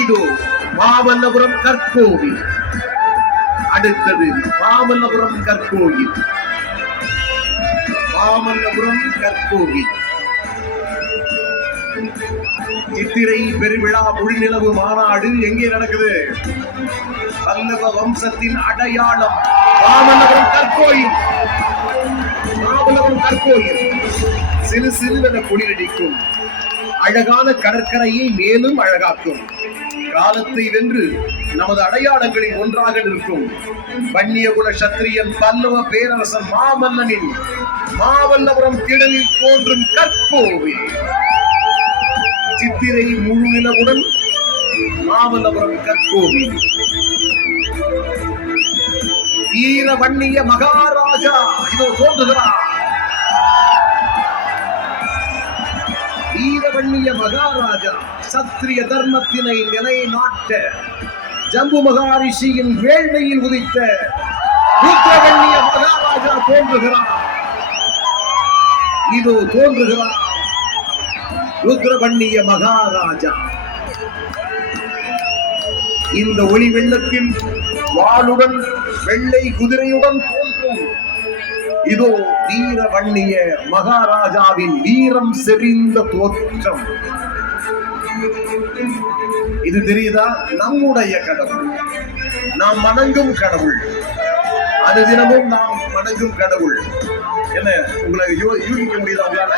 இதோ மாமல்லபுரம் கற்கோவில். அடுத்தது மாமல்லபுரம் கற்கோவில். மாமல்லபுரம் கற்கோவில். சித்திரை பெருவிழா முழுநிலவு மாநாடு எங்கே நடக்குது? பல்லவ வம்சத்தின் அடையாளம் மாமல்லபுரம் கற்கோயில். மாமல்லபுரம் கற்கோயில் சிறு சிறுவென குளிரடிக்கும். அழகான கடற்கரையை மேலும் அழகாக்கும். காலத்தை வென்று நமது அடையாளங்களில் ஒன்றாக நிற்கும் வன்னியகுல சத்திரியன் பல்லவ பேரரசன் மாமல்லனின் மாமல்லபுரம் திடலில் தோன்றும் கற்கோவில். சித்திரை முழு நிலவுடன் மாமல்லபுரம் கற்கோவில். வீர வன்னிய மகாராஜா இதோ தோன்றுகிறார். வீரவன்னிய மகாராஜா சத்திரிய தர்மத்தினை நிலைநாட்ட ஜம்பு மகாரிஷியின் வேள்மையில் உதித்த ருத்ரவன்னிய மகாராஜா தோன்றுகிறார். இதோ தோன்றுகிறார் ருத்ரவன்னிய மகாராஜா. இந்த ஒளி வெள்ளத்தில் வாளுடன் வெள்ளை குதிரையுடன் தோன்றும் இதோ வீரவன்னிய மகாராஜாவின் வீரம் செறிந்த தோற்றம். இது தெரியுதா? நம்முடைய கடவுள், நாம் வணங்கும் கடவுள், அனுதினமும் நாம் வணங்கும் கடவுள். என்ன உங்களை யூகிக்க முடியுதா உங்களால?